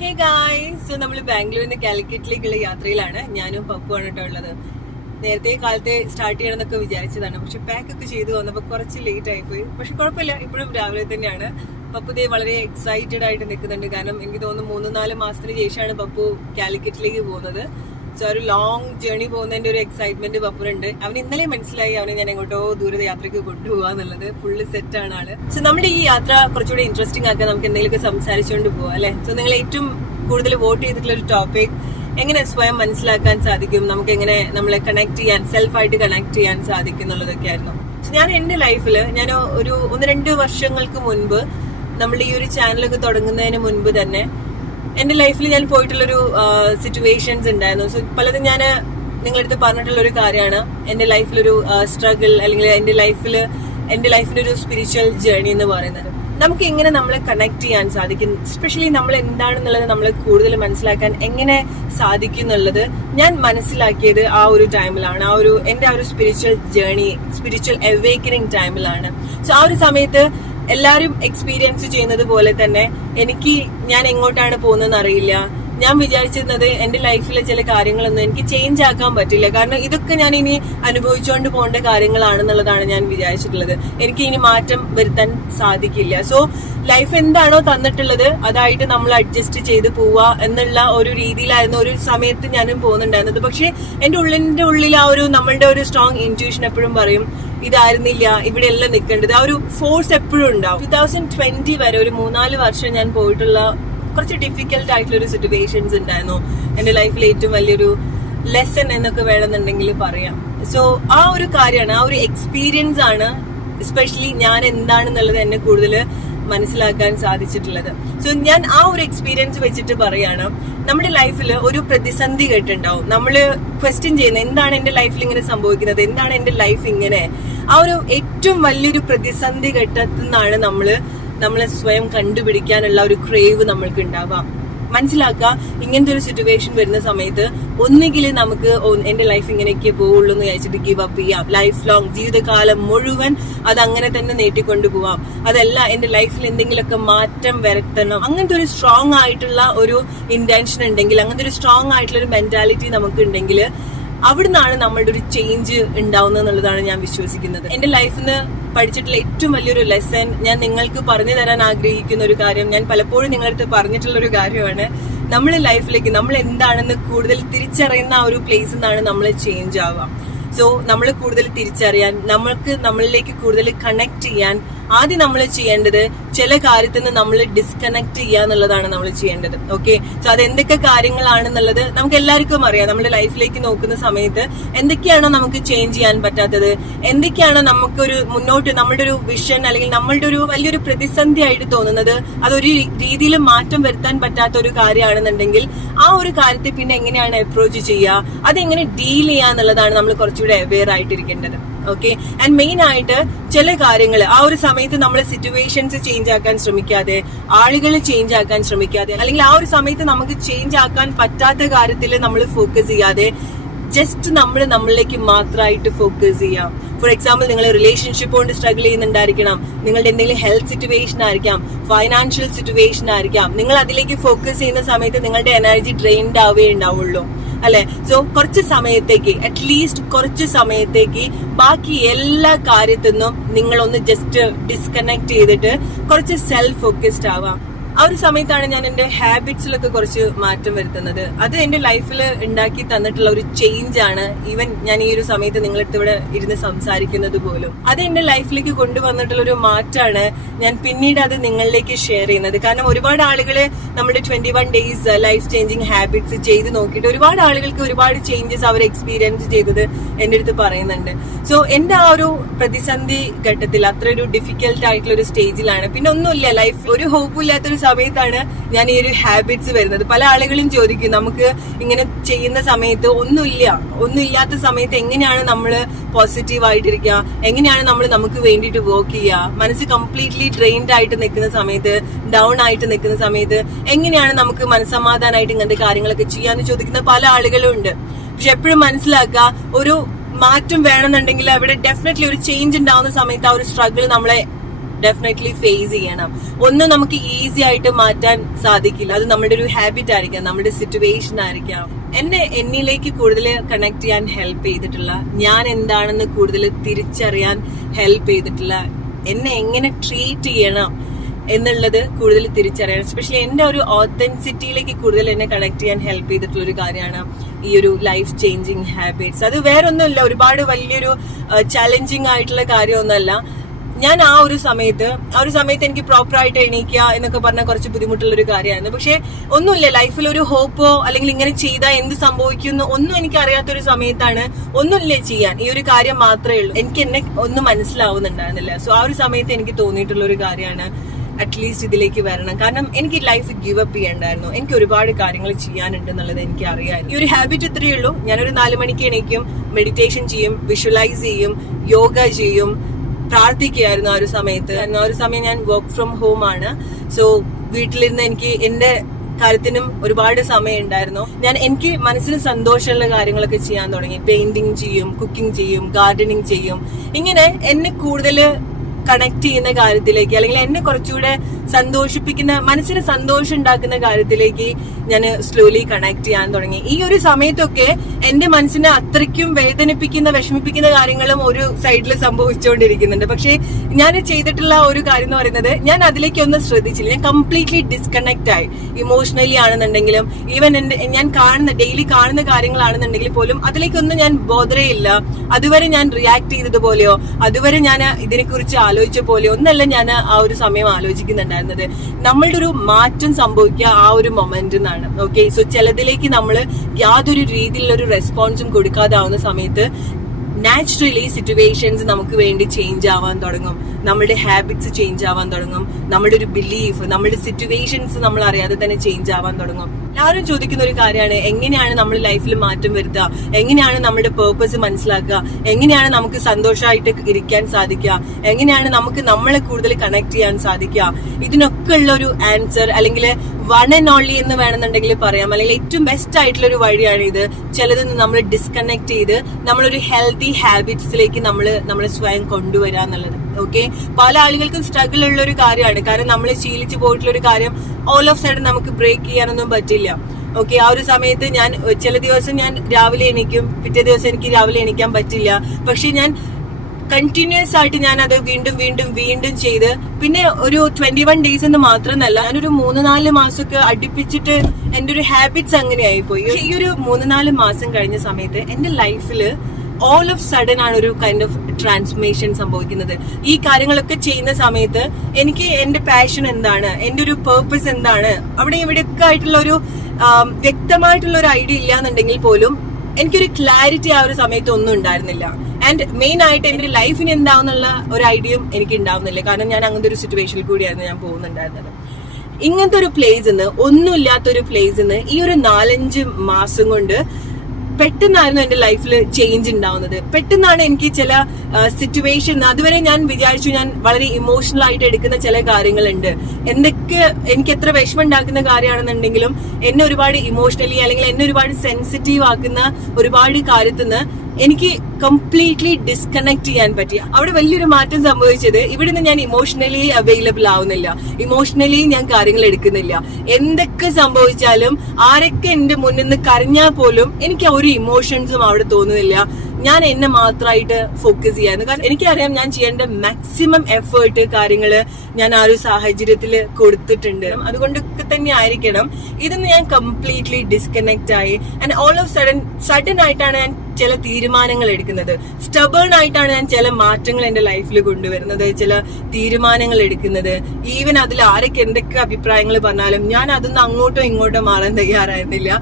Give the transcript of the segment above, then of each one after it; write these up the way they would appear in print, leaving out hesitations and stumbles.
Hey guys, so നമ്മൾ ബാംഗ്ലൂരിൽ നിന്ന് കാലിക്കറ്റിലേക്കുള്ള യാത്രയിലാണ്. ഞാനും പപ്പുമാണ് കേട്ടോ ഉള്ളത്. നേരത്തെ കാലത്തെ സ്റ്റാർട്ട് ചെയ്യണമെന്നൊക്കെ വിചാരിച്ചതാണ്, പക്ഷെ പാക്ക് ഒക്കെ ചെയ്തു വന്നപ്പോൾ കുറച്ച് ലേറ്റ് ആയിപ്പോയി. പക്ഷെ കുഴപ്പമില്ല, ഇപ്പോഴും രാവിലെ തന്നെയാണ്. പപ്പു ദേ വളരെ എക്സൈറ്റഡ് ആയിട്ട് നിൽക്കുന്നുണ്ട്. കാരണം എനിക്ക് തോന്നുന്നു 3-4 മാസത്തിന് ശേഷമാണ് പപ്പു കാലിക്കറ്റിലേക്ക് പോകുന്നത്. സോ ഒരു ലോങ് ജേർണി പോകുന്നതിന്റെ ഒരു എക്സൈറ്റ്മെന്റ് പപ്പുണ്ട്. അവന് ഇന്നലെ മനസ്സിലായി അവനെ ഞാൻ എങ്ങോട്ടോ ദൂരയാത്രയ്ക്ക് കൊണ്ടുപോകാന്നുള്ളത്. ഫുള്ള് സെറ്റ് ആണ് ആള്. സോ നമ്മുടെ ഈ യാത്ര കുറച്ചുകൂടി ഇൻട്രസ്റ്റിംഗ് ആക്കാൻ നമുക്ക് എന്തെങ്കിലുമൊക്കെ സംസാരിച്ചുകൊണ്ട് പോവാം അല്ലെ. സോ നിങ്ങൾ ഏറ്റവും കൂടുതൽ വോട്ട് ചെയ്തിട്ടുള്ള ഒരു ടോപ്പിക് എങ്ങനെ സ്വയം മനസ്സിലാക്കാൻ സാധിക്കും, നമുക്ക് എങ്ങനെ നമ്മളെ കണക്ട് ചെയ്യാൻ, സെൽഫായിട്ട് കണക്ട് ചെയ്യാൻ സാധിക്കും എന്നുള്ളതൊക്കെ ആയിരുന്നു. ഞാൻ എന്റെ ലൈഫില് ഞാൻ ഒരു 1-2 വർഷങ്ങൾക്ക് മുൻപ് നമ്മുടെ ഈ ഒരു ചാനലൊക്കെ തുടങ്ങുന്നതിന് മുൻപ് തന്നെ എന്റെ ലൈഫിൽ ഞാൻ പോയിട്ടുള്ളൊരു സിറ്റുവേഷൻസ് ഉണ്ടായിരുന്നു. സോ പലതും ഞാൻ നിങ്ങളുടെ അടുത്ത് പറഞ്ഞിട്ടുള്ള ഒരു കാര്യമാണ് എന്റെ ലൈഫിലൊരു സ്ട്രഗിൾ, അല്ലെങ്കിൽ എന്റെ ലൈഫിലൊരു സ്പിരിച്വൽ ജേർണി എന്ന് പറയുന്നത്. നമുക്ക് എങ്ങനെ നമ്മളെ കണക്ട് ചെയ്യാൻ സാധിക്കും, എസ്പെഷ്യലി നമ്മൾ എന്താണെന്നുള്ളത് നമ്മൾ കൂടുതൽ മനസ്സിലാക്കാൻ എങ്ങനെ സാധിക്കും എന്നുള്ളത് ഞാൻ മനസ്സിലാക്കിയത് ആ ഒരു ടൈമിലാണ്. എന്റെ ആ ഒരു സ്പിരിച്വൽ ജേർണി, സ്പിരിച്വൽ അവേക്കനിങ് ടൈമിലാണ്. സോ ആ ഒരു സമയത്ത് എല്ലാവരും എക്സ്പീരിയൻസ് ചെയ്യുന്നത് പോലെ തന്നെ ഞാൻ എങ്ങോട്ടാണ് പോകുന്നതെന്ന് അറിയില്ല. ഞാൻ വിചാരിച്ചിരുന്നത് എന്റെ ലൈഫിലെ ചില കാര്യങ്ങളൊന്നും എനിക്ക് ചേഞ്ച് ആക്കാൻ പറ്റില്ല, കാരണം ഇതൊക്കെ ഞാൻ ഇനി അനുഭവിച്ചുകൊണ്ട് പോകേണ്ട കാര്യങ്ങളാണെന്നുള്ളതാണ് ഞാൻ വിചാരിച്ചിട്ടുള്ളത്. എനിക്ക് ഇനി മാറ്റം വരുത്താൻ സാധിക്കില്ല. സോ ലൈഫ് എന്താണോ തന്നിട്ടുള്ളത് അതായിട്ട് നമ്മൾ അഡ്ജസ്റ്റ് ചെയ്ത് പോവുക എന്നുള്ള ഒരു രീതിയിലായിരുന്നു ഒരു സമയത്ത് ഞാനും പോകുന്നുണ്ടായിരുന്നത്. പക്ഷെ എന്റെ ഉള്ളിൽ ആ ഒരു നമ്മളുടെ ഒരു സ്ട്രോങ് ഇൻറ്റ്യൂഷൻ എപ്പോഴും പറയും ഇതായിരുന്നില്ല, ഇവിടെ എല്ലാം നിൽക്കേണ്ടത്. ആ ഒരു ഫോഴ്സ് എപ്പോഴും ഉണ്ടാവും. 2020 വരെ ഒരു 3-4 വർഷം ഞാൻ പോയിട്ടുള്ള കുറച്ച് ഡിഫിക്കൽട്ട് ആയിട്ടുള്ള ഒരു സിറ്റുവേഷൻസ് ഉണ്ടായിരുന്നു. എന്റെ ലൈഫിൽ ഏറ്റവും വലിയൊരു ലെസൺ എന്നൊക്കെ വേണമെന്നുണ്ടെങ്കിൽ പറയാം. സോ ആ ഒരു കാര്യമാണ്, ആ ഒരു എക്സ്പീരിയൻസ് ആണ് എസ്പെഷ്യലി ഞാൻ എന്താണെന്നുള്ളത് എന്നെ കൂടുതൽ മനസ്സിലാക്കാൻ സാധിച്ചിട്ടുള്ളത്. സോ ഞാൻ ആ ഒരു എക്സ്പീരിയൻസ് വെച്ചിട്ട് പറയാണ്, നമ്മുടെ ലൈഫിൽ ഒരു പ്രതിസന്ധി ഘട്ടുണ്ടാവും. നമ്മള് ക്വസ്റ്റ്യൻ ചെയ്യുന്നത് എന്താണ് എന്റെ ലൈഫിൽ ഇങ്ങനെ സംഭവിക്കുന്നത്, എന്താണ് എന്റെ ലൈഫ് ഇങ്ങനെ. ആ ഒരു ഏറ്റവും വലിയൊരു പ്രതിസന്ധി ഘട്ടത്തിൽ നിന്നാണ് നമ്മളെ സ്വയം കണ്ടുപിടിക്കാനുള്ള ഒരു ക്രേവ് നമ്മൾക്ക് ഉണ്ടാവാം. മനസ്സിലാക്കുക, ഇങ്ങനത്തെ ഒരു സിറ്റുവേഷൻ വരുന്ന സമയത്ത് ഒന്നുകിൽ നമുക്ക് എന്റെ ലൈഫ് ഇങ്ങനെയൊക്കെ പോവുള്ളൂ എന്ന് വിചാരിച്ചിട്ട് ഗിവ് അപ്പ് ചെയ്യാം. ലൈഫ് ലോങ്, ജീവിതകാലം മുഴുവൻ അത് അങ്ങനെ തന്നെ നീട്ടിക്കൊണ്ടു പോവാം. അതല്ല, എന്റെ ലൈഫിൽ എന്തെങ്കിലുമൊക്കെ മാറ്റം വരുത്തണം, അങ്ങനത്തെ ഒരു സ്ട്രോങ് ആയിട്ടുള്ള ഒരു ഇന്റൻഷൻ ഉണ്ടെങ്കിൽ, അങ്ങനത്തെ ഒരു സ്ട്രോങ് ആയിട്ടുള്ള ഒരു മെന്റാലിറ്റി നമുക്ക് ഉണ്ടെങ്കിൽ അവിടുന്നാണ് നമ്മളുടെ ഒരു ചേഞ്ച് ഉണ്ടാവുന്നത് എന്നുള്ളതാണ് ഞാൻ വിശ്വസിക്കുന്നത്. എന്റെ ലൈഫിൽ നിന്ന് പഠിച്ചിട്ടുള്ള ഏറ്റവും വലിയൊരു ലെസൺ, ഞാൻ നിങ്ങൾക്ക് പറഞ്ഞു തരാൻ ആഗ്രഹിക്കുന്ന ഒരു കാര്യം, ഞാൻ പലപ്പോഴും നിങ്ങളടുത്ത് പറഞ്ഞിട്ടുള്ള ഒരു കാര്യമാണ്, നമ്മുടെ ലൈഫിലേക്ക് നമ്മൾ എന്താണെന്ന് കൂടുതൽ തിരിച്ചറിയുന്ന ആ ഒരു പ്ലേസിൽ നിന്നാണ് നമ്മൾ ചേഞ്ച് ആവുക. സോ നമ്മൾ കൂടുതൽ തിരിച്ചറിയാൻ, നമ്മളിലേക്ക് കൂടുതൽ കണക്ട് ചെയ്യാൻ ആദ്യം നമ്മൾ ചെയ്യേണ്ടത് ചില കാര്യത്തിൽ നിന്ന് നമ്മൾ ഡിസ്കണക്ട് ചെയ്യുക എന്നുള്ളതാണ് നമ്മൾ ചെയ്യേണ്ടത്. ഓക്കെ, സോ അതെന്തൊക്കെ കാര്യങ്ങളാണെന്നുള്ളത് നമുക്ക് എല്ലാവർക്കും അറിയാം. നമ്മുടെ ലൈഫിലേക്ക് നോക്കുന്ന സമയത്ത് എന്തൊക്കെയാണോ നമുക്ക് ചേഞ്ച് ചെയ്യാൻ പറ്റാത്തത്, എന്തൊക്കെയാണോ നമുക്കൊരു മുന്നോട്ട് നമ്മളുടെ ഒരു വിഷൻ അല്ലെങ്കിൽ നമ്മളുടെ ഒരു വലിയൊരു പ്രതിസന്ധി ആയിട്ട് തോന്നുന്നത്, അതൊരു രീതിയിൽ മാറ്റം വരുത്താൻ പറ്റാത്ത ഒരു കാര്യമാണെന്നുണ്ടെങ്കിൽ ആ ഒരു കാര്യത്തെ പിന്നെ എങ്ങനെയാണ് അപ്രോച്ച് ചെയ്യുക, അതെങ്ങനെ ഡീൽ ചെയ്യുക എന്നുള്ളതാണ് നമ്മൾ കുറച്ചുകൂടെ അവെയർ ആയിട്ടിരിക്കേണ്ടത്. ഓക്കെ, ആൻഡ് മെയിൻ ആയിട്ട് ചില കാര്യങ്ങൾ ആ ഒരു സമയത്ത് നമ്മൾ സിറ്റുവേഷൻസ് ചേഞ്ച് ആക്കാൻ ശ്രമിക്കാതെ, ആളുകൾ ചേഞ്ച് ആക്കാൻ ശ്രമിക്കാതെ, അല്ലെങ്കിൽ ആ ഒരു സമയത്ത് നമുക്ക് ചേഞ്ച് ആക്കാൻ പറ്റാത്ത കാര്യത്തിൽ നമ്മൾ ഫോക്കസ് ചെയ്യാതെ ജസ്റ്റ് നമ്മളിലേക്ക് മാത്രമായിട്ട് ഫോക്കസ് ചെയ്യാം. ഫോർ എക്സാമ്പിൾ, നിങ്ങൾ റിലേഷൻഷിപ്പ് കൊണ്ട് സ്ട്രഗിൾ ചെയ്യുന്നുണ്ടായിരിക്കണം, നിങ്ങളുടെ എന്തെങ്കിലും ഹെൽത്ത് സിറ്റുവേഷൻ ആയിരിക്കാം, ഫൈനാൻഷ്യൽ സിറ്റുവേഷൻ ആയിരിക്കാം. നിങ്ങൾ അതിലേക്ക് ഫോക്കസ് ചെയ്യുന്ന സമയത്ത് നിങ്ങളുടെ എനർജി ഡ്രെയിൻഡ് ആവേ ഉണ്ടാവുള്ളൂ അല്ലെ. സോ കുറച്ച് സമയത്തേക്ക്, അറ്റ്ലീസ്റ്റ് കുറച്ച് സമയത്തേക്ക് ബാക്കി എല്ലാ കാര്യത്തിൽ നിന്നും നിങ്ങളൊന്ന് ജസ്റ്റ് ഡിസ്കണക്ട് ചെയ്തിട്ട് കുറച്ച് സെൽഫ് ഫോക്കസ്ഡ് ആവാം. ആ ഒരു സമയത്താണ് ഞാൻ എന്റെ ഹാബിറ്റ്സിലൊക്കെ കുറച്ച് മാറ്റം വരുത്തുന്നത്. അത് എന്റെ ലൈഫിൽ ഉണ്ടാക്കി തന്നിട്ടുള്ള ഒരു ചേഞ്ച് ആണ്. ഈവൻ ഞാൻ ഈ ഒരു സമയത്ത് നിങ്ങളടുത്ത് ഇവിടെ ഇരുന്ന് സംസാരിക്കുന്നത് പോലും അത് എന്റെ ലൈഫിലേക്ക് കൊണ്ടുവന്നിട്ടുള്ള ഒരു മാറ്റമാണ്. ഞാൻ പിന്നീട് അത് നിങ്ങളിലേക്ക് ഷെയർ ചെയ്യുന്നത്. കാരണം ഒരുപാട് ആളുകള് നമ്മുടെ 21 ഡേയ്സ് ലൈഫ് ചേഞ്ചിങ് ഹാബിറ്റ്സ് ചെയ്ത് നോക്കിയിട്ട് ഒരുപാട് ആളുകൾക്ക് ഒരുപാട് ചേഞ്ചസ് അവർ എക്സ്പീരിയൻസ് ചെയ്തത് എന്റെ അടുത്ത് പറയുന്നുണ്ട്. സോ എന്റെ ആ ഒരു പ്രതിസന്ധി ഘട്ടത്തിൽ, അത്ര ഒരു ഡിഫിക്കൽട്ട് ആയിട്ടുള്ള ഒരു സ്റ്റേജിലാണ്, പിന്നെ ഒന്നുമില്ല, ലൈഫ് ഒരു ഹോപ്പും ഇല്ലാത്തൊരു സമയത്താണ് ഞാൻ ഈ ഒരു ഹാബിറ്റ്സ് വരുന്നത്. പല ആളുകളും ചോദിക്കും, നമുക്ക് ഇങ്ങനെ ചെയ്യുന്ന സമയത്ത് ഒന്നുമില്ലാത്ത സമയത്ത് എങ്ങനെയാണ് നമ്മൾ പോസിറ്റീവ് ആയിട്ടിരിക്കുക, എങ്ങനെയാണ് നമ്മൾ നമുക്ക് വേണ്ടിയിട്ട് വർക്ക് ചെയ്യുക, മനസ്സ് കംപ്ലീറ്റ്ലി ഡ്രെയിൻഡ് ആയിട്ട് നിൽക്കുന്ന സമയത്ത്, ഡൗൺ ആയിട്ട് നിൽക്കുന്ന സമയത്ത് എങ്ങനെയാണ് നമുക്ക് മനസ്സമാധാനമായിട്ട് ഇങ്ങനത്തെ കാര്യങ്ങളൊക്കെ ചെയ്യാന്ന് ചോദിക്കുന്ന പല ആളുകളും ഉണ്ട്. പക്ഷെ എപ്പോഴും മനസ്സിലാക്കുക, ഒരു മാറ്റം വേണമെന്നുണ്ടെങ്കിൽ അവിടെ ഡെഫിനറ്റ്ലി ഒരു ചേഞ്ച് ഉണ്ടാവുന്ന സമയത്ത് ആ ഒരു സ്ട്രഗിൾ നമ്മളെ ഡെഫിനറ്റ്ലി ഫേസ് ചെയ്യണം. ഒന്നും നമുക്ക് ഈസി ആയിട്ട് മാറ്റാൻ സാധിക്കില്ല. അത് നമ്മുടെ ഒരു ഹാബിറ്റ് ആയിരിക്കാം, നമ്മുടെ സിറ്റുവേഷൻ ആയിരിക്കാം. എന്നിലേക്ക് കൂടുതൽ കണക്ട് ചെയ്യാൻ ഹെൽപ്പ് ചെയ്തിട്ടുള്ള, ഞാൻ എന്താണെന്ന് കൂടുതൽ തിരിച്ചറിയാൻ ഹെൽപ്പ് ചെയ്തിട്ടുള്ള, എന്നെ എങ്ങനെ ട്രീറ്റ് ചെയ്യണം എന്നുള്ളത് കൂടുതൽ തിരിച്ചറിയാൻ, എസ്പെഷ്യലി എന്റെ ഒരു ഓത്തന്റിസിറ്റിയിലേക്ക് കൂടുതൽ എന്നെ കണക്ട് ചെയ്യാൻ ഹെൽപ്പ് ചെയ്തിട്ടുള്ള ഒരു കാര്യമാണ് ഈ ഒരു ലൈഫ് ചേഞ്ചിങ് ഹാബിറ്റ്സ്. അത് വേറൊന്നുമില്ല, ഒരുപാട് വലിയൊരു ചാലഞ്ചിങ് ആയിട്ടുള്ള കാര്യമൊന്നുമല്ല. ഞാൻ ആ ഒരു സമയത്ത് എനിക്ക് പ്രോപ്പറായിട്ട് എണീക്കുക എന്നൊക്കെ പറഞ്ഞാൽ കുറച്ച് ബുദ്ധിമുട്ടുള്ള ഒരു കാര്യമായിരുന്നു. പക്ഷെ ഒന്നുമില്ല, ലൈഫിൽ ഒരു ഹോപ്പോ അല്ലെങ്കിൽ ഇങ്ങനെ ചെയ്താൽ എന്ത് സംഭവിക്കുന്നു ഒന്നും എനിക്ക് അറിയാത്തൊരു സമയത്താണ് ഒന്നുമില്ല ചെയ്യാൻ, ഈ ഒരു കാര്യം മാത്രമേ ഉള്ളൂ. എനിക്ക് എന്നെ ഒന്നും മനസ്സിലാവുന്നുണ്ടായിരുന്നില്ല. സോ ആ ഒരു സമയത്ത് എനിക്ക് തോന്നിയിട്ടുള്ള ഒരു കാര്യമാണ് അറ്റ്ലീസ്റ്റ് ഇതിലേക്ക് വരണം. കാരണം എനിക്ക് ലൈഫ് ഗിവ് അപ്പ് ചെയ്യണ്ടായിരുന്നു. എനിക്ക് ഒരുപാട് കാര്യങ്ങൾ ചെയ്യാനുണ്ട് എന്നുള്ളത് എനിക്ക് അറിയാം. ഈ ഒരു ഹാബിറ്റ് ഇത്രയേ ഉള്ളൂ. ഞാനൊരു 4 മണിക്ക് എണീക്കും, മെഡിറ്റേഷൻ ചെയ്യും, വിഷ്വലൈസ് ചെയ്യും, യോഗ ചെയ്യും, പ്രാർത്ഥിക്കുകയായിരുന്നു ആ ഒരു സമയത്ത്. ആ ഒരു സമയം ഞാൻ വർക്ക് ഫ്രം ഹോം ആണ്. സോ വീട്ടിലിരുന്ന് എനിക്ക് എന്റെ കാര്യത്തിനും ഒരുപാട് സമയം ഉണ്ടായിരുന്നു. എനിക്ക് മനസ്സിന് സന്തോഷമുള്ള കാര്യങ്ങളൊക്കെ ചെയ്യാൻ തുടങ്ങി. പെയിന്റിങ് ചെയ്യും, കുക്കിംഗ് ചെയ്യും, ഗാർഡനിങ് ചെയ്യും. ഇങ്ങനെ എന്നെ കൂടുതൽ കണക്ട് ചെയ്യുന്ന കാര്യത്തിലേക്ക്, അല്ലെങ്കിൽ എന്നെ കുറച്ചുകൂടെ സന്തോഷിപ്പിക്കുന്ന, മനസ്സിന് സന്തോഷം ഉണ്ടാക്കുന്ന കാര്യത്തിലേക്ക് ഞാൻ സ്ലോലി കണക്ട് ചെയ്യാൻ തുടങ്ങി. ഈ ഒരു സമയത്തൊക്കെ എന്റെ മനസ്സിനെ അത്രയ്ക്കും വേദനിപ്പിക്കുന്ന, വിഷമിപ്പിക്കുന്ന കാര്യങ്ങളും ഒരു സൈഡിൽ സംഭവിച്ചുകൊണ്ടിരിക്കുന്നുണ്ട്. പക്ഷെ ഞാൻ ചെയ്തിട്ടുള്ള ഒരു കാര്യം എന്ന് പറയുന്നത്, ഞാൻ അതിലേക്കൊന്നും ശ്രദ്ധിച്ചില്ല. ഞാൻ കംപ്ലീറ്റ്ലി ഡിസ്കണക്ട് ആയി. ഇമോഷണലി ആണെന്നുണ്ടെങ്കിലും, ഈവൻ ഞാൻ ഡെയിലി കാണുന്ന കാര്യങ്ങളാണെന്നുണ്ടെങ്കിൽ പോലും അതിലേക്കൊന്നും ഞാൻ ബോധരേ ഇല്ല. അതുവരെ ഞാൻ റിയാക്ട് ചെയ്തതുപോലെയോ അതുവരെ ഞാൻ ഇതിനെക്കുറിച്ച് ആലോചിച്ച പോലെയോ ഒന്നല്ല ഞാൻ ആ ഒരു സമയം ആലോചിക്കുന്നുണ്ടായിരുന്നത്. നമ്മളുടെ ഒരു മാറ്റം സംഭവിക്കുക ആ ഒരു മൊമെന്റ് എന്നാണ്. ഓക്കെ, സോ ചിലതിലേക്ക് നമ്മൾ യാതൊരു രീതിയിലുള്ള ഒരു റെസ്പോൺസും കൊടുക്കാതാവുന്ന സമയത്ത് നാച്ചുറലി സിറ്റുവേഷൻസ് നമുക്ക് വേണ്ടി ചേഞ്ച് ആവാൻ തുടങ്ങും. നമ്മുടെ ഹാബിറ്റ്സ് ചേഞ്ച് ആവാൻ തുടങ്ങും. നമ്മുടെ ഒരു ബിലീഫ്, നമ്മുടെ സിറ്റുവേഷൻസ് നമ്മൾ അറിയാതെ തന്നെ ചേഞ്ച് ആവാൻ തുടങ്ങും. എല്ലാവരും ചോദിക്കുന്ന ഒരു കാര്യമാണ്, എങ്ങനെയാണ് നമ്മൾ ലൈഫിൽ മാറ്റം വരുത്തുക, എങ്ങനെയാണ് നമ്മുടെ പേർപ്പസ് മനസ്സിലാക്കുക, എങ്ങനെയാണ് നമുക്ക് സന്തോഷമായിട്ട് ഇരിക്കാൻ സാധിക്കുക, എങ്ങനെയാണ് നമുക്ക് നമ്മളെ കൂടുതൽ കണക്ട് ചെയ്യാൻ സാധിക്കുക. ഇതിനൊക്കെ ഉള്ള ഒരു ആൻസർ, അല്ലെങ്കിൽ വൺ ആൻഡ് ഓൺലി എന്ന് വേണമെന്നുണ്ടെങ്കിൽ പറയാം, അല്ലെങ്കിൽ ഏറ്റവും ബെസ്റ്റ് ആയിട്ടുള്ള ഒരു വഴിയാണ് ഇത്. ചിലത് നമ്മൾ ഡിസ്കണക്ട് ചെയ്ത് നമ്മളൊരു ഹെൽത്തി ഹാബിറ്റ്സിലേക്ക് നമ്മളെ സ്വയം കൊണ്ടുവരിക എന്നുള്ളത്. ഓക്കെ, പല ആളുകൾക്കും സ്ട്രഗിൾ ഉള്ള ഒരു കാര്യമാണ്. കാരണം നമ്മൾ ശീലിച്ചു പോയിട്ടുള്ള ഒരു കാര്യം ഓൾ ഓഫ് സഡൻ നമുക്ക് ബ്രേക്ക് ചെയ്യാനൊന്നും പറ്റില്ല. ഓക്കെ, ആ ഒരു സമയത്ത് ചില ദിവസം ഞാൻ രാവിലെ എണീക്കും, പിറ്റേ ദിവസം എനിക്ക് രാവിലെ എണീക്കാൻ പറ്റില്ല. പക്ഷെ ഞാൻ കണ്ടിന്യൂസ് ആയിട്ട് ഞാൻ അത് വീണ്ടും വീണ്ടും വീണ്ടും ചെയ്ത്, പിന്നെ ഒരു 21 ഡേയ്സ് എന്ന് മാത്രമല്ല, ഞാനൊരു 3-4 മാസമൊക്കെ അടുപ്പിച്ചിട്ട് എന്റെ ഒരു ഹാബിറ്റ്സ് അങ്ങനെയായി പോയി. ഈ ഒരു 3-4 മാസം കഴിഞ്ഞ സമയത്ത് എന്റെ ലൈഫില് ഓൾ ഓഫ് സഡൻ ആണ് ഒരു കൈൻഡ് ഓഫ് ട്രാൻസ്ഫോർമേഷൻ സംഭവിക്കുന്നത്. ഈ കാര്യങ്ങളൊക്കെ ചെയ്യുന്ന സമയത്ത് എനിക്ക് എന്റെ പാഷൻ എന്താണ്, എന്റെ ഒരു പേർപ്പസ് എന്താണ്, അവിടെ ഇവിടെയൊക്കെ ആയിട്ടുള്ള ഒരു വ്യക്തമായിട്ടുള്ള ഒരു ഐഡിയ ഇല്ലാന്നുണ്ടെങ്കിൽ പോലും എനിക്കൊരു ക്ലാരിറ്റി ആ ഒരു സമയത്ത് ഒന്നും ഉണ്ടായിരുന്നില്ല. ആൻഡ് മെയിൻ ആയിട്ട് എന്റെ ലൈഫിന് എന്താവുന്നുള്ള ഒരു ഐഡിയയും എനിക്ക് ഉണ്ടാവുന്നില്ല. കാരണം ഞാൻ അങ്ങനത്തെ ഒരു സിറ്റുവേഷനിൽ കൂടിയായിരുന്നു ഞാൻ പോകുന്നുണ്ടായിരുന്നത്. ഇങ്ങനത്തെ ഒരു പ്ലേസിന്ന്, ഒന്നുമില്ലാത്തൊരു പ്ലേസിന്ന് ഈ ഒരു 4-5 മാസം കൊണ്ട് പെട്ടെന്നായിരുന്നു എന്റെ ലൈഫിൽ ചേഞ്ച് ഉണ്ടാവുന്നത്. പെട്ടെന്നാണ് എനിക്ക് ചില സിറ്റുവേഷൻ, അതുവരെ ഞാൻ വിചാരിച്ചു ഞാൻ വളരെ ഇമോഷണൽ ആയിട്ട് എടുക്കുന്ന ചില കാര്യങ്ങളുണ്ട്, എന്തൊക്കെ എനിക്ക് എത്ര വിഷമം ഉണ്ടാക്കുന്ന കാര്യമാണെന്നുണ്ടെങ്കിലും എന്നെ ഒരുപാട് ഇമോഷണലി അല്ലെങ്കിൽ എന്നെ ഒരുപാട് സെൻസിറ്റീവ് ആക്കുന്ന ഒരുപാട് കാര്യത്തിന്ന് എനിക്ക് കംപ്ലീറ്റ്ലി ഡിസ്കണക്ട് ചെയ്യാൻ പറ്റി. അവിടെ വലിയൊരു മാറ്റം സംഭവിച്ചത്, ഇവിടുന്ന് ഞാൻ ഇമോഷണലി അവൈലബിൾ ആവുന്നില്ല, ഇമോഷണലി ഞാൻ കാര്യങ്ങൾ എടുക്കുന്നില്ല. എന്തൊക്കെ സംഭവിച്ചാലും, ആരൊക്കെ എന്റെ മുന്നിൽ നിന്ന് കരഞ്ഞാൽ പോലും എനിക്ക് ഒരു ഇമോഷൻസും അവിടെ തോന്നുന്നില്ല. ഞാൻ എന്നെ മാത്രമായിട്ട് ഫോക്കസ് ചെയ്യായിരുന്നു. കാരണം എനിക്കറിയാം ഞാൻ ചെയ്യേണ്ട മാക്സിമം എഫേർട്ട് കാര്യങ്ങള് ഞാൻ ആ ഒരു സാഹചര്യത്തിൽ കൊടുത്തിട്ടുണ്ട്. അതുകൊണ്ടൊക്കെ തന്നെ ആയിരിക്കണം ഇതൊന്ന് ഞാൻ കംപ്ലീറ്റ്ലി ഡിസ്കണക്ട് ആയി. ആൻഡ് ഓൾ ഓഫ് സഡൻ ആയിട്ടാണ് ഞാൻ ചില തീരുമാനങ്ങൾ എടുക്കുന്നത്. സ്റ്റബേൺ ആയിട്ടാണ് ഞാൻ ചില മാറ്റങ്ങൾ എന്റെ ലൈഫിൽ കൊണ്ടുവരുന്നത്, ചില തീരുമാനങ്ങൾ എടുക്കുന്നത്. ഈവൻ അതിൽ ആരൊക്കെ എന്തൊക്കെ അഭിപ്രായങ്ങൾ പറഞ്ഞാലും ഞാൻ അതൊന്നും അങ്ങോട്ടോ ഇങ്ങോട്ടോ മാറാൻ തയ്യാറായിരുന്നില്ല.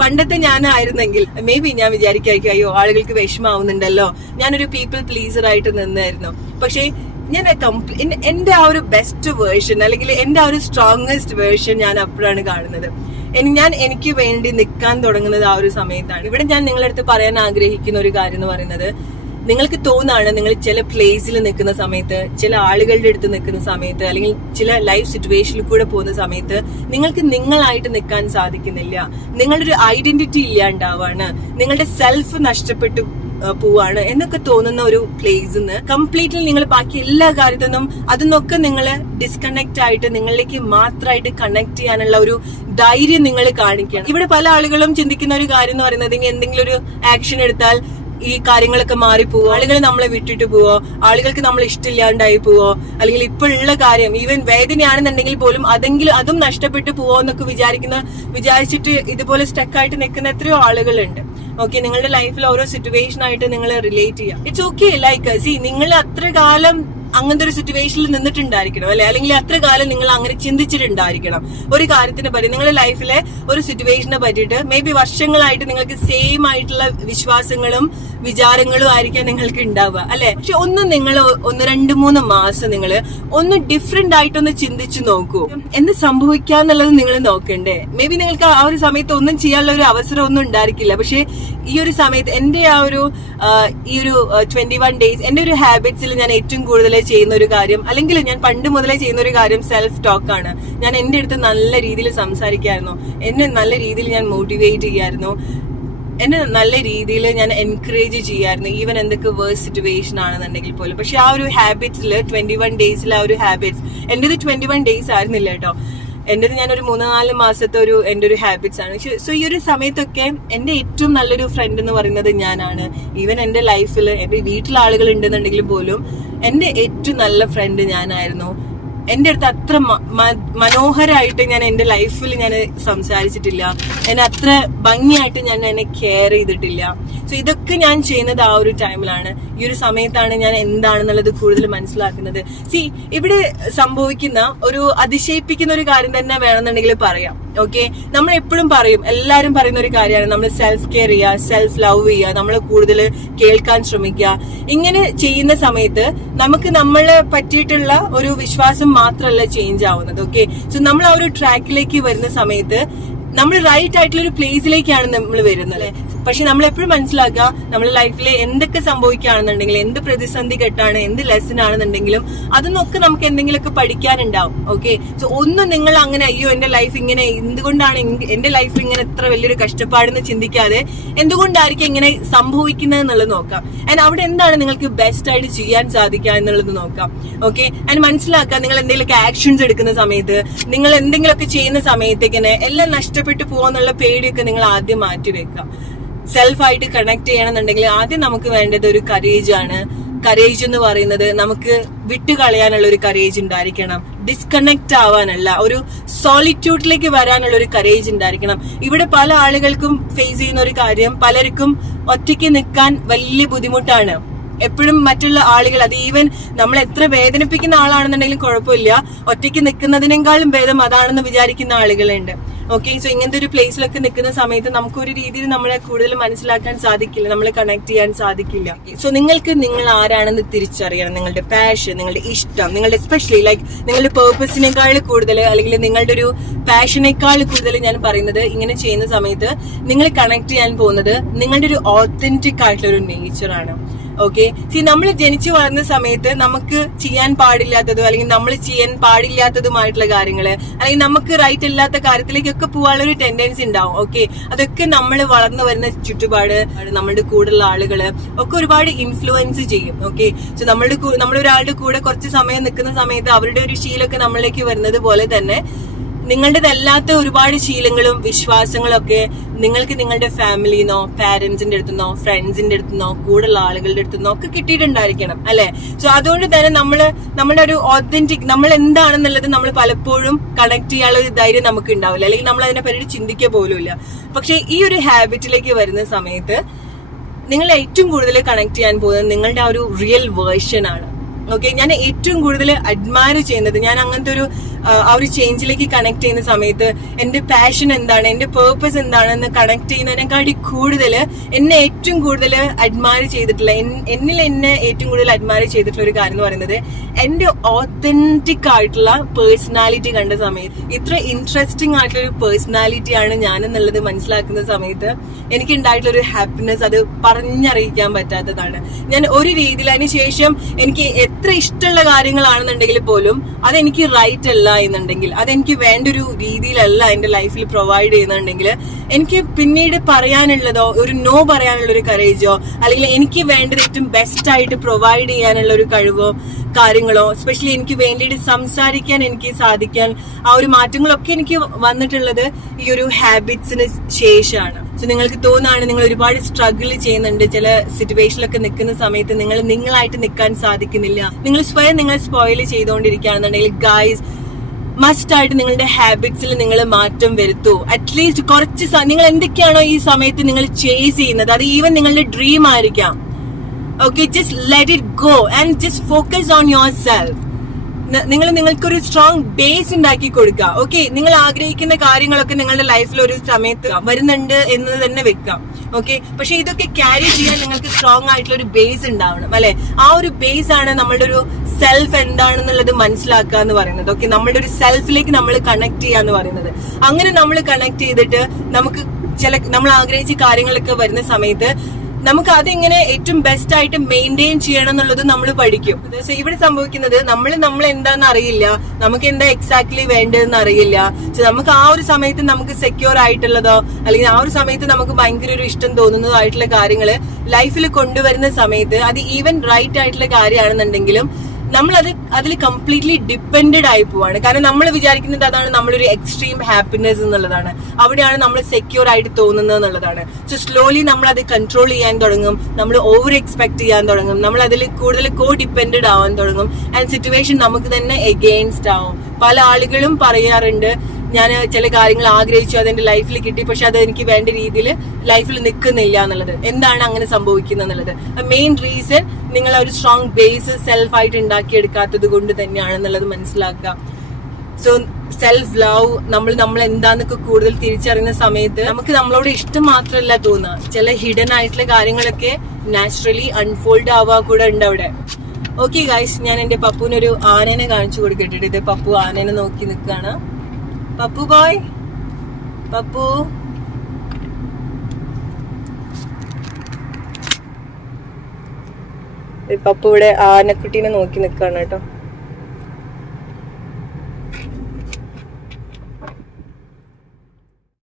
പണ്ടത്തെ ഞാനായിരുന്നെങ്കിൽ മേ ബി ഞാൻ വിചാരിക്കായിരിക്കും, അയ്യോ ആളുകൾക്ക് വിഷമാവുന്നുണ്ടല്ലോ, ഞാനൊരു പീപ്പിൾ പ്ലീസർ ആയിട്ട് നിന്നായിരുന്നു. പക്ഷേ ഞാൻ എന്റെ ആ ഒരു ബെസ്റ്റ് വേർഷൻ, അല്ലെങ്കിൽ എന്റെ ആ ഒരു സ്ട്രോങ്ങസ്റ്റ് വേർഷൻ ഞാൻ അപ്പോഴാണ് കാണുന്നത്. ഞാൻ എനിക്ക് വേണ്ടി നിൽക്കാൻ തുടങ്ങുന്നത് ആ ഒരു സമയത്താണ്. ഇവിടെ ഞാൻ നിങ്ങളുടെ അടുത്ത് പറയാൻ ആഗ്രഹിക്കുന്ന ഒരു കാര്യം എന്ന് പറയുന്നത്, നിങ്ങൾക്ക് തോന്നാണ് നിങ്ങൾ ചില പ്ലേസിൽ നിൽക്കുന്ന സമയത്ത്, ചില ആളുകളുടെ അടുത്ത് നിൽക്കുന്ന സമയത്ത്, അല്ലെങ്കിൽ ചില ലൈഫ് സിറ്റുവേഷനിൽ കൂടെ പോകുന്ന സമയത്ത് നിങ്ങൾക്ക് നിങ്ങളായിട്ട് നിൽക്കാൻ സാധിക്കുന്നില്ല, നിങ്ങളുടെ ഒരു ഐഡന്റിറ്റി ഇല്ലാണ്ടാവാണ്, നിങ്ങളുടെ സെൽഫ് നഷ്ടപ്പെട്ടു പോവാണ് എന്നൊക്കെ തോന്നുന്ന ഒരു പ്ലേസ് നിന്ന് കംപ്ലീറ്റ്ലി നിങ്ങൾ ബാക്കി എല്ലാ കാര്യത്തിൽ നിന്നും അതിന്നൊക്കെ നിങ്ങൾ ഡിസ്കണക്ട് ആയിട്ട് നിങ്ങളിലേക്ക് മാത്രമായിട്ട് കണക്ട് ചെയ്യാനുള്ള ഒരു ധൈര്യം നിങ്ങൾ കാണിക്കണം. ഇവിടെ പല ആളുകളും ചിന്തിക്കുന്ന ഒരു കാര്യം എന്ന് പറയുന്നത് എന്തെങ്കിലും ഒരു ആക്ഷൻ എടുത്താൽ ഈ കാര്യങ്ങളൊക്കെ മാറിപ്പോവോ, ആളുകൾ നമ്മളെ വിട്ടിട്ട് പോവോ, ആളുകൾക്ക് നമ്മൾ ഇഷ്ടമില്ലാണ്ടായി പോവോ, അല്ലെങ്കിൽ ഇപ്പോഴുള്ള കാര്യം ഈവൻ വേദനയാണെന്നുണ്ടെങ്കിൽ പോലും അതും നഷ്ടപ്പെട്ടു പോവോ എന്നൊക്കെ വിചാരിച്ചിട്ട് ഇതുപോലെ സ്റ്റക്കായിട്ട് നിൽക്കുന്ന എത്രയോ ആളുകളുണ്ട്. ഓക്കെ, നിങ്ങളുടെ ലൈഫിൽ ഓരോ സിറ്റുവേഷൻ ആയിട്ട് നിങ്ങൾ റിലേറ്റ് ചെയ്യാം. It's okay. ലൈക്ക് നിങ്ങൾ അത്ര കാലം അങ്ങനത്തെ ഒരു സിറ്റുവേഷനിൽ നിന്നിട്ടുണ്ടായിരിക്കണം അല്ലെ, അല്ലെങ്കിൽ അത്ര കാലം നിങ്ങൾ അങ്ങനെ ചിന്തിച്ചിട്ടുണ്ടായിരിക്കണം ഒരു കാര്യത്തിനെ പറ്റി. നിങ്ങളുടെ ലൈഫിലെ ഒരു സിറ്റുവേഷനെ പറ്റിയിട്ട് മേ ബി വർഷങ്ങളായിട്ട് നിങ്ങൾക്ക് സെയിം ആയിട്ടുള്ള വിശ്വാസങ്ങളും വിചാരങ്ങളും ആയിരിക്കാം നിങ്ങൾക്ക് ഉണ്ടാവുക അല്ലെ. പക്ഷെ നിങ്ങൾ 1-2-3 മാസം നിങ്ങൾ ഒന്ന് ഡിഫറെന്റ് ആയിട്ടൊന്ന് ചിന്തിച്ചു നോക്കൂ. എന്ത് സംഭവിക്കാന്നുള്ളത് നിങ്ങൾ നോക്കണ്ടേ. മേ ബി നിങ്ങൾക്ക് ആ ഒരു സമയത്ത് ഒന്നും ചെയ്യാനുള്ള ഒരു അവസരം ഒന്നും ഉണ്ടായിരിക്കില്ല. പക്ഷെ ഈ ഒരു സമയത്ത് എന്റെ ഈ ഒരു 21 ഡേയ്സ് എന്റെ ഒരു ഹാബിറ്റ്സിൽ ഞാൻ ഏറ്റവും കൂടുതൽ ചെയ്യുന്ന ഒരു കാര്യം, അല്ലെങ്കിൽ ഞാൻ പണ്ട് മുതലേ ചെയ്യുന്ന ഒരു കാര്യം സെൽഫ് ടോക്ക് ആണ്. ഞാൻ എന്റെ അടുത്ത് നല്ല രീതിയിൽ സംസാരിക്കായിരുന്നു, എന്നെ നല്ല രീതിയിൽ ഞാൻ മോട്ടിവേറ്റ് ചെയ്യായിരുന്നു, എന്നെ നല്ല രീതിയിൽ ഞാൻ എൻകറേജ് ചെയ്യായിരുന്നു, ഈവൻ എന്തൊക്കെ വേഴ്സ് സിറ്റുവേഷൻ ആണെന്നുണ്ടെങ്കിൽ പോലും. പക്ഷെ ആ ഒരു ഹാബിറ്റ്സിൽ 21 ഡേയ്സിൽ ആ ഒരു ഹാബിറ്റ്സ് എന്റേത് 21 ഡേയ്സ് ആയിരുന്നില്ല കേട്ടോ. എന്റേത് ഞാനൊരു 3-4 മാസത്തെ എന്റെ ഒരു ഹാബിറ്റ്സ് ആണ്. സോ ഈ ഒരു സമയത്തൊക്കെ എന്റെ ഏറ്റവും നല്ലൊരു ഫ്രണ്ട് എന്ന് പറയുന്നത് ഞാനാണ്. ഈവൻ എന്റെ ലൈഫിൽ എന്റെ വീട്ടിലെ ആളുകൾ ഉണ്ടെന്നുണ്ടെങ്കിലും പോലും എന്റെ ഏറ്റവും നല്ല ഫ്രണ്ട് ഞാനായിരുന്നു. എന്റെ അടുത്ത് അത്ര മനോഹരമായിട്ട് ഞാൻ എന്റെ ലൈഫിൽ ഞാൻ സംസാരിച്ചിട്ടില്ല, എന്നെ അത്ര ഭംഗിയായിട്ട് ഞാൻ എന്നെ കെയർ ചെയ്തിട്ടില്ല. സോ ഇതൊക്കെ ഞാൻ ചെയ്യുന്നത് ആ ഒരു ടൈമിലാണ്. ഈ ഒരു സമയത്താണ് ഞാൻ എന്താണെന്നുള്ളത് കൂടുതൽ മനസ്സിലാക്കുന്നത്. ഇവിടെ സംഭവിക്കുന്ന ഒരു അതിശയിപ്പിക്കുന്ന ഒരു കാര്യം തന്നെ വേണമെന്നുണ്ടെങ്കിൽ പറയാം. ഓക്കെ, നമ്മൾ എപ്പോഴും പറയും, എല്ലാരും പറയുന്ന ഒരു കാര്യമാണ് നമ്മൾ സെൽഫ് കെയർ ചെയ്യുക, സെൽഫ് ലവ് ചെയ്യുക, നമ്മൾ കൂടുതൽ കേൾക്കാൻ ശ്രമിക്കുക. ഇങ്ങനെ ചെയ്യുന്ന സമയത്ത് നമുക്ക് നമ്മളെ പറ്റിയിട്ടുള്ള ഒരു വിശ്വാസം മാത്രമല്ല ചേഞ്ച് ആവുന്നത്. ഓക്കെ, സോ നമ്മൾ ആ ഒരു ട്രാക്കിലേക്ക് വരുന്ന സമയത്ത് നമ്മൾ റൈറ്റ് ആയിട്ടുള്ള ഒരു പ്ലേസിലേക്കാണ് നമ്മൾ വരുന്നത്. പക്ഷെ നമ്മൾ എപ്പോഴും മനസ്സിലാക്കുക, നമ്മുടെ ലൈഫിൽ എന്തൊക്കെ സംഭവിക്കുകയാണെന്നുണ്ടെങ്കിലും, എന്ത് പ്രതിസന്ധി ഘട്ടമാണ്, എന്ത് ലെസൺ ആണെന്നുണ്ടെങ്കിലും അതിനൊക്കെ നമുക്ക് എന്തെങ്കിലുമൊക്കെ പഠിക്കാനുണ്ടാവും. ഓക്കെ, സോ ഒന്നും നിങ്ങൾ അങ്ങനെ അയ്യോ എന്റെ ലൈഫ് ഇങ്ങനെ, എന്തുകൊണ്ടാണ് എന്റെ ലൈഫ് ഇങ്ങനെ എത്ര വലിയൊരു കഷ്ടപ്പാടെന്ന് ചിന്തിക്കാതെ എന്തുകൊണ്ടായിരിക്കും ഇങ്ങനെ സംഭവിക്കുന്നത് എന്നുള്ളത് നോക്കാം. ആൻഡ് അവിടെ എന്താണ് നിങ്ങൾക്ക് ബെസ്റ്റ് ആയിട്ട് ചെയ്യാൻ സാധിക്കുക എന്നുള്ളത് നോക്കാം. ഓക്കെ, ആൻഡ് മനസ്സിലാക്കുക, നിങ്ങൾ എന്തെങ്കിലുമൊക്കെ ആക്ഷൻസ് എടുക്കുന്ന സമയത്ത്, നിങ്ങൾ എന്തെങ്കിലുമൊക്കെ ചെയ്യുന്ന സമയത്തേക്കിനെ എല്ലാം നഷ്ടപ്പെട്ടു പോകുന്നുള്ള പേടിയൊക്കെ നിങ്ങൾ ആദ്യം മാറ്റിവെക്കുക. സെൽഫായിട്ട് കണക്ട് ചെയ്യണമെന്നുണ്ടെങ്കിൽ ആദ്യം നമുക്ക് വേണ്ടത് ഒരു കറേജ് ആണ്. കറേജ് എന്ന് പറയുന്നത് നമുക്ക് വിട്ടുകളയാനുള്ള ഒരു കറേജ് ഉണ്ടായിരിക്കണം, ഡിസ്കണക്ട് ആവാനുള്ള ഒരു സോളിറ്റ്യൂഡിലേക്ക് വരാനുള്ള ഒരു കറേജ് ഉണ്ടായിരിക്കണം. ഇവിടെ പല ആളുകൾക്കും ഫേസ് ചെയ്യുന്ന ഒരു കാര്യം, പലർക്കും ഒറ്റയ്ക്ക് നിൽക്കാൻ വലിയ ബുദ്ധിമുട്ടാണ്. എപ്പോഴും മറ്റുള്ള ആളുകൾ, അത് ഈവൻ നമ്മൾ എത്ര വേദനിപ്പിക്കുന്ന ആളാണെന്നുണ്ടെങ്കിലും കുഴപ്പമില്ല, ഒറ്റയ്ക്ക് നിൽക്കുന്നതിനേക്കാളും ഭേദം അതാണെന്ന് വിചാരിക്കുന്ന ആളുകളുണ്ട്. ഓക്കെ, സോ ഇങ്ങനത്തെ ഒരു പ്ലേസിലൊക്കെ നിൽക്കുന്ന സമയത്ത് നമുക്കൊരു രീതിയിൽ നമ്മളെ കൂടുതൽ മനസ്സിലാക്കാൻ സാധിക്കില്ല, നമ്മളെ കണക്ട് ചെയ്യാൻ സാധിക്കില്ല. സോ നിങ്ങൾ ആരാണെന്ന് തിരിച്ചറിയണം. നിങ്ങളുടെ പാഷൻ, നിങ്ങളുടെ ഇഷ്ടം, നിങ്ങളുടെ എസ്പെഷ്യലി ലൈക്ക് നിങ്ങളുടെ പേർപ്പസിനേക്കാൾ കൂടുതൽ, അല്ലെങ്കിൽ നിങ്ങളുടെ ഒരു പാഷനേക്കാൾ കൂടുതൽ ഞാൻ പറയുന്നത്, ഇങ്ങനെ ചെയ്യുന്ന സമയത്ത് നിങ്ങൾ കണക്ട് ചെയ്യാൻ പോകുന്നത് നിങ്ങളുടെ ഒരു ഓത്തന്റിക് ആയിട്ടുള്ള ഒരു നേച്ചറാണ്. ഓക്കെ, നമ്മൾ ജനിച്ചു വളർന്ന സമയത്ത് നമുക്ക് ചെയ്യാൻ പാടില്ലാത്തതും അല്ലെങ്കിൽ നമ്മൾ ചെയ്യാൻ പാടില്ലാത്തതുമായിട്ടുള്ള കാര്യങ്ങള്, അല്ലെങ്കിൽ നമുക്ക് റൈറ്റ് അല്ലാത്ത കാര്യത്തിലേക്കൊക്കെ പോകാനുള്ള ഒരു ടെൻഡൻസി ഉണ്ടാവും. ഓക്കെ, അതൊക്കെ നമ്മൾ വളർന്നു വരുന്ന ചുറ്റുപാട്, നമ്മളുടെ കൂടെയുള്ള ആളുകള് ഒക്കെ ഒരുപാട് ഇൻഫ്ലുവൻസ് ചെയ്യും. ഓക്കെ, സോ നമ്മളൊരാളുടെ കൂടെ കുറച്ച് സമയം നിൽക്കുന്ന സമയത്ത് അവരുടെ ഒരു ശീലമൊക്കെ നമ്മളിലേക്ക് വരുന്നത് പോലെ തന്നെ നിങ്ങളുടേതല്ലാത്ത ഒരുപാട് ശീലങ്ങളും വിശ്വാസങ്ങളും ഒക്കെ നിങ്ങൾക്ക് നിങ്ങളുടെ ഫാമിലിന്നോ, പാരന്റ്സിന്റെ അടുത്തുനിന്നോ, ഫ്രണ്ട്സിന്റെ അടുത്തുനിന്നോ, കൂടുതലുള്ള ആളുകളുടെ അടുത്തുനിന്നോ ഒക്കെ കിട്ടിയിട്ടുണ്ടായിരിക്കണം അല്ലെ. സോ അതുകൊണ്ട് തന്നെ നമ്മുടെ ഒരു ഓതന്റിക്, നമ്മൾ എന്താണെന്നുള്ളത് നമ്മൾ പലപ്പോഴും കണക്ട് ചെയ്യാനുള്ള ഒരു ധൈര്യം നമുക്ക് ഉണ്ടാവില്ല, അല്ലെങ്കിൽ നമ്മൾ അതിനെ പറ്റി ചിന്തിക്കുക പോലും ഇല്ല. പക്ഷെ ഈ ഒരു ഹാബിറ്റിലേക്ക് വരുന്ന സമയത്ത് നിങ്ങൾ ഏറ്റവും കൂടുതൽ കണക്ട് ചെയ്യാൻ പോകുന്നത് നിങ്ങളുടെ ആ ഒരു റിയൽ വേർഷൻ ആണ്. ഓക്കെ, ഞാൻ ഏറ്റവും കൂടുതൽ അഡ്മയർ ചെയ്യുന്നത്, ഞാൻ അങ്ങനത്തെ ആ ഒരു ചേഞ്ചിലേക്ക് കണക്ട് ചെയ്യുന്ന സമയത്ത് എന്റെ പാഷൻ എന്താണ്, എന്റെ പേർപ്പസ് എന്താണെന്ന് കണക്ട് ചെയ്യുന്നതിനെക്കാട്ടി കൂടുതൽ എന്നെ ഏറ്റവും കൂടുതൽ അഡ്മയർ ചെയ്തിട്ടുള്ള, എന്നെ ഏറ്റവും കൂടുതൽ അഡ്മയർ ചെയ്തിട്ടുള്ള ഒരു കാര്യം എന്ന് പറയുന്നത് എന്റെ ഓത്തന്റിക് ആയിട്ടുള്ള പേഴ്സണാലിറ്റി കണ്ട സമയത്ത്, ഇത്ര ഇൻട്രസ്റ്റിംഗ് ആയിട്ടുള്ള ഒരു പേഴ്സണാലിറ്റിയാണ് ഞാൻ എന്നുള്ളത് മനസ്സിലാക്കുന്ന സമയത്ത് എനിക്ക് ഉണ്ടായിട്ടുള്ള ഒരു ഹാപ്പിനെസ് അത് പറഞ്ഞറിയിക്കാൻ പറ്റാത്തതാണ്. ഞാൻ ഒരു രീതിയിൽ അതിനുശേഷം എനിക്ക് എത്ര ഇഷ്ടമുള്ള കാര്യങ്ങളാണെന്നുണ്ടെങ്കിൽ പോലും അതെനിക്ക് റൈറ്റ് അല്ല എന്നുണ്ടെങ്കിൽ, അതെനിക്ക് വേണ്ട ഒരു രീതിയിലല്ല എന്റെ ലൈഫിൽ പ്രൊവൈഡ് ചെയ്യുന്നുണ്ടെങ്കിൽ, എനിക്ക് പിന്നീട് പറയാനുള്ളതോ ഒരു നോ പറയാനുള്ള ഒരു കറേജോ അല്ലെങ്കിൽ എനിക്ക് വേണ്ടത് ഏറ്റവും ബെസ്റ്റ് ആയിട്ട് പ്രൊവൈഡ് ചെയ്യാനുള്ള ഒരു കഴിവോ കാര്യങ്ങളോ, എസ്പെഷ്യലി എനിക്ക് വേണ്ടിയിട്ട് സംസാരിക്കാൻ എനിക്ക് സാധിക്കാൻ ആ ഒരു മാറ്റങ്ങളൊക്കെ എനിക്ക് വന്നിട്ടുള്ളത് ഈ ഒരു ഹാബിറ്റ്സിന് ശേഷമാണ്. സോ നിങ്ങൾക്ക് തോന്നുകയാണ് നിങ്ങൾ ഒരുപാട് സ്ട്രഗിൾ ചെയ്യുന്നുണ്ട്, ചില സിറ്റുവേഷനിലൊക്കെ നിൽക്കുന്ന സമയത്ത് നിങ്ങളായിട്ട് നിൽക്കാൻ സാധിക്കുന്നില്ല, നിങ്ങൾ സ്വയം നിങ്ങൾ സ്പോയിൽ ചെയ്തുകൊണ്ടിരിക്കുകയാണെന്നുണ്ടെങ്കിൽ ഗൈസ് മസ്റ്റ് ആയിട്ട് നിങ്ങളുടെ ഹാബിറ്റ്സിൽ നിങ്ങൾ മാറ്റം വരുത്തൂ. അറ്റ്ലീസ്റ്റ് കുറച്ച് നിങ്ങൾ എന്തൊക്കെയാണോ ഈ സമയത്ത് നിങ്ങൾ ചേസ് ചെയ്യുന്നത്, അത് ഈവൻ നിങ്ങളുടെ ഡ്രീം ആയിരിക്കാം. Okay, just let it go and just focus on yourself. നിങ്ങൾക്കൊരു സ്ട്രോങ് ബേസ് ഉണ്ടാക്കി കൊടുക്കുക. ഓക്കെ, നിങ്ങൾ ആഗ്രഹിക്കുന്ന കാര്യങ്ങളൊക്കെ നിങ്ങളുടെ ലൈഫിൽ ഒരു സമയത്ത് വരുന്നുണ്ട് എന്ന് തന്നെ വെക്കാം. ഓക്കെ, പക്ഷെ ഇതൊക്കെ ക്യാരി ചെയ്യാൻ നിങ്ങൾക്ക് സ്ട്രോങ് ആയിട്ടുള്ള ഒരു ബേസ് ഉണ്ടാവണം, അല്ലെ? ആ ഒരു ബേസ് ആണ് നമ്മളുടെ ഒരു സെൽഫ് എന്താണെന്നുള്ളത് മനസ്സിലാക്കുക എന്ന് പറയുന്നത്. ഓക്കെ, നമ്മളുടെ ഒരു സെൽഫിലേക്ക് നമ്മൾ കണക്ട് ചെയ്യാന്ന് പറയുന്നത്. അങ്ങനെ നമ്മൾ കണക്ട് ചെയ്തിട്ട് നമുക്ക് നമ്മൾ ആഗ്രഹിച്ച കാര്യങ്ങളൊക്കെ വരുന്ന സമയത്ത് നമുക്ക് അതെങ്ങനെ ഏറ്റവും ബെസ്റ്റ് ആയിട്ട് മെയിൻറ്റെയിൻ ചെയ്യണം എന്നുള്ളത് നമ്മൾ പഠിക്കും. സോ ഇവിടെ സംഭവിക്കുന്നത് നമ്മൾ എന്താന്ന് അറിയില്ല, നമുക്ക് എന്താ എക്സാക്ട്ലി വേണ്ടതെന്ന് അറിയില്ല. സോ നമുക്ക് ആ ഒരു സമയത്ത് നമുക്ക് സെക്യൂർ ആയിട്ടുള്ളതോ അല്ലെങ്കിൽ ആ ഒരു സമയത്ത് നമുക്ക് ഭയങ്കര ഒരു ഇഷ്ടം തോന്നുന്നതോ ആയിട്ടുള്ള കാര്യങ്ങള് ലൈഫിൽ കൊണ്ടുവരുന്ന സമയത്ത് അത് ഈവൻ റൈറ്റ് ആയിട്ടുള്ള കാര്യമാണെന്നുണ്ടെങ്കിലും നമ്മൾ അതിൽ കംപ്ലീറ്റ്ലി ഡിപ്പെൻഡഡ് ആയി പോവാണ്. കാരണം നമ്മൾ വിചാരിക്കുന്നത് അതാണ് നമ്മളൊരു എക്സ്ട്രീം ഹാപ്പിനെസ് എന്നുള്ളതാണ്, അവിടെയാണ് നമ്മൾ സെക്യൂർ ആയിട്ട് തോന്നുന്നത് എന്നുള്ളതാണ്. സോ സ്ലോലി നമ്മൾ അത് കൺട്രോൾ ചെയ്യാൻ തുടങ്ങും, നമ്മൾ ഓവർ എക്സ്പെക്ട് ചെയ്യാൻ തുടങ്ങും, നമ്മൾ അതിൽ കൂടുതൽ കോ ഡിപ്പെൻഡഡ് ആവാൻ തുടങ്ങും. ആൻഡ് സിറ്റുവേഷൻ നമുക്ക് തന്നെ എഗെയിൻസ്റ്റ് ആവും. പല ആളുകളും പറയാറുണ്ട്, ഞാൻ ചില കാര്യങ്ങൾ ആഗ്രഹിച്ചു, അതെന്റെ ലൈഫിൽ കിട്ടി, പക്ഷെ അത് എനിക്ക് വേണ്ട രീതിയിൽ ലൈഫിൽ നിൽക്കുന്നില്ല എന്നുള്ളത്. എന്താണ് അങ്ങനെ സംഭവിക്കുന്നത് എന്നുള്ളത് മെയിൻ റീസൺ നിങ്ങൾ ഒരു സ്ട്രോങ് ബേസ് സെൽഫായിട്ട് ഉണ്ടാക്കിയെടുക്കാത്തത് കൊണ്ട് തന്നെയാണെന്നുള്ളത് മനസ്സിലാക്കുക. സോ സെൽഫ് ലവ്, നമ്മൾ എന്താന്നൊക്കെ കൂടുതൽ തിരിച്ചറിയുന്ന സമയത്ത് നമുക്ക് നമ്മളോട് ഇഷ്ടം മാത്രമല്ല തോന്നുക, ചില ഹിഡൻ ആയിട്ടുള്ള കാര്യങ്ങളൊക്കെ നാച്ചുറലി അൺഫോൾഡ് ആവുക കൂടെ ഉണ്ട് അവിടെ. ഓക്കെ ഗൈസ്, ഞാൻ എന്റെ പപ്പുവിനൊരു ആനനെ കാണിച്ചു കൊടുക്കട്ടെ. ഇത് പപ്പു ആനനെ നോക്കി നിൽക്കുകയാണ്. പപ്പു ബോയ്, പപ്പു പപ്പു ഇവിടെ ആനക്കുട്ടീനെ നോക്കി നിൽക്കാണ് കേട്ടോ.